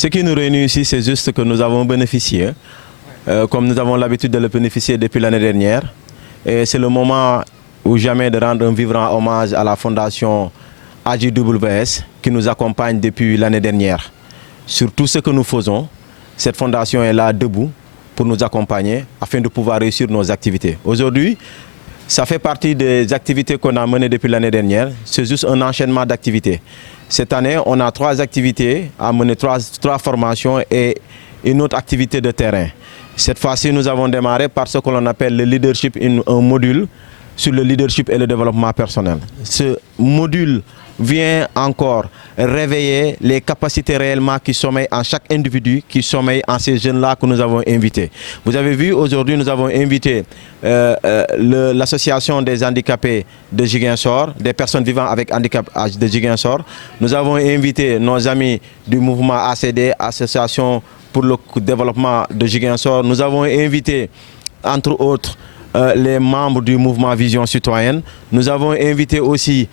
Ce qui nous réunit ici, c'est juste que nous avons bénéficié, comme nous avons l'habitude de le bénéficier depuis l'année dernière. Et c'est le moment ou jamais de rendre un vibrant hommage à la fondation AJWS qui nous accompagne depuis l'année dernière. Sur tout ce que nous faisons, cette fondation est là debout pour nous accompagner afin de pouvoir réussir nos activités. Aujourd'hui, ça fait partie des activités qu'on a menées depuis l'année dernière. C'est juste un enchaînement d'activités. Cette année, on a 3 activités à mener, 3 formations et une autre activité de terrain. Cette fois-ci, nous avons démarré par ce que l'on appelle le leadership, un module sur le leadership et le développement personnel. Ce module vient encore réveiller les capacités réellement qui sommeillent en chaque individu, qui sommeillent en ces jeunes-là que nous avons invités. Vous avez vu, aujourd'hui, nous avons invité l'association des handicapés de Ziguinchor, des personnes vivant avec handicap de Ziguinchor. Nous avons invité nos amis du mouvement ACD, Association pour le développement de Ziguinchor. Nous avons invité, entre autres, les membres du mouvement Vision Citoyenne. Nous avons invité aussi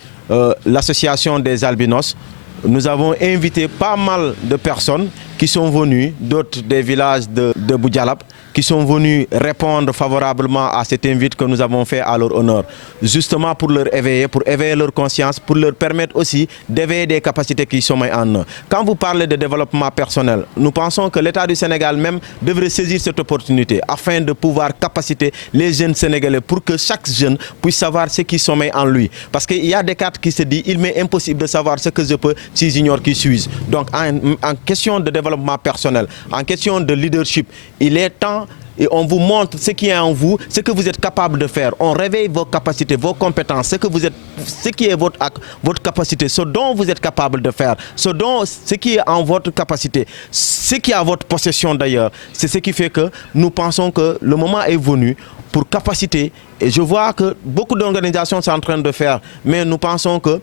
l'association des albinos. Nous avons invité pas mal de personnes qui sont venues, d'autres des villages de Boudjalab, qui sont venus répondre favorablement à cette invite que nous avons fait à leur honneur. Justement pour leur éveiller, pour éveiller leur conscience, pour leur permettre aussi d'éveiller des capacités qui sont en eux. Quand vous parlez de développement personnel, nous pensons que l'État du Sénégal même devrait saisir cette opportunité afin de pouvoir capaciter les jeunes Sénégalais pour que chaque jeune puisse savoir ce qui sommeille en lui. Parce qu'il y a des cartes qui se disent il m'est impossible de savoir ce que je peux si j'ignore qui suis-je. Donc en question de développement personnel, en question de leadership, il est temps et on vous montre ce qui est en vous, ce que vous êtes capable de faire. On réveille vos capacités, vos compétences, ce qui est votre capacité, ce dont vous êtes capable de faire, ce qui est en votre capacité, ce qui est à votre possession d'ailleurs. C'est ce qui fait que nous pensons que le moment est venu pour capaciter. Et je vois que beaucoup d'organisations sont en train de faire, mais nous pensons que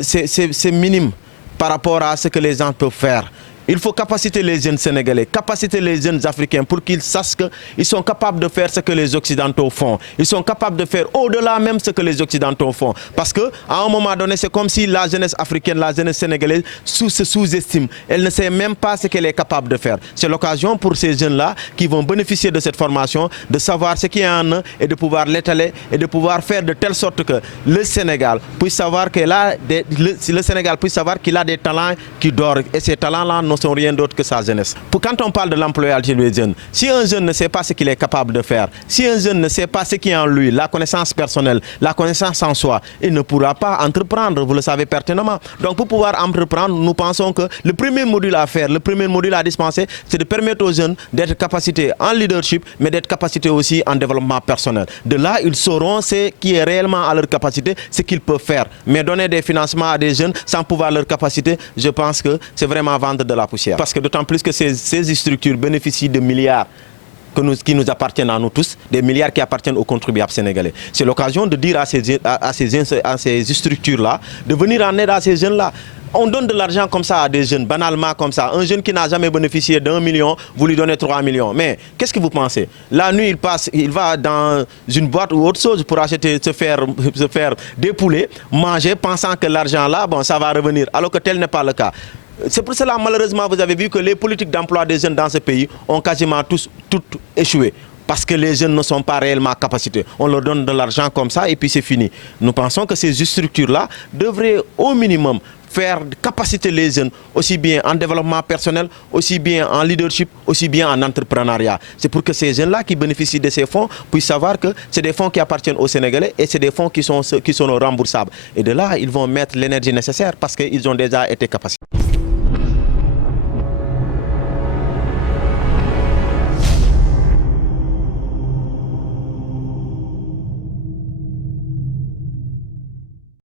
c'est minime par rapport à ce que les gens peuvent faire. Il faut capaciter les jeunes Sénégalais, capaciter les jeunes Africains pour qu'ils sachent qu'ils sont capables de faire ce que les Occidentaux font. Ils sont capables de faire au-delà même ce que les Occidentaux font. Parce qu'à un moment donné, c'est comme si la jeunesse africaine, la jeunesse sénégalaise se sous-estime. Elle ne sait même pas ce qu'elle est capable de faire. C'est l'occasion pour ces jeunes-là qui vont bénéficier de cette formation, de savoir ce qui est en eux et de pouvoir l'étaler et de pouvoir faire de telle sorte que le Sénégal puisse savoir qu'il a des talents qui dorment. Et ces talents-là ne sont rien d'autre que sa jeunesse. Quand on parle de l'employabilité des jeunes, si un jeune ne sait pas ce qu'il est capable de faire, si un jeune ne sait pas ce qui est en lui, la connaissance personnelle, la connaissance en soi, il ne pourra pas entreprendre, vous le savez pertinemment. Donc pour pouvoir entreprendre, nous pensons que le premier module à faire, le premier module à dispenser, c'est de permettre aux jeunes d'être capacités en leadership, mais d'être capacités aussi en développement personnel. De là, ils sauront ce qui est réellement à leur capacité, ce qu'ils peuvent faire. Mais donner des financements à des jeunes sans pouvoir leur capacité, je pense que c'est vraiment vendre de la poussière. Parce que d'autant plus que ces structures bénéficient de milliards qui nous appartiennent à nous tous, des milliards qui appartiennent aux contribuables sénégalais. C'est l'occasion de dire à ces structures-là de venir en aide à ces jeunes-là. On donne de l'argent comme ça à des jeunes, banalement comme ça. Un jeune qui n'a jamais bénéficié d'1 million, vous lui donnez 3 millions. Mais qu'est-ce que vous pensez? La nuit, il va dans une boîte ou autre chose pour acheter, se faire dépouler, manger, pensant que l'argent là, bon, ça va revenir. Alors que tel n'est pas le cas. C'est pour cela, malheureusement, vous avez vu que les politiques d'emploi des jeunes dans ce pays ont quasiment toutes échoué. Parce que les jeunes ne sont pas réellement capacités. On leur donne de l'argent comme ça et puis c'est fini. Nous pensons que ces structures-là devraient au minimum faire capaciter les jeunes aussi bien en développement personnel, aussi bien en leadership, aussi bien en entrepreneuriat. C'est pour que ces jeunes-là qui bénéficient de ces fonds puissent savoir que c'est des fonds qui appartiennent aux Sénégalais et c'est des fonds qui sont remboursables. Et de là, ils vont mettre l'énergie nécessaire parce qu'ils ont déjà été capacités.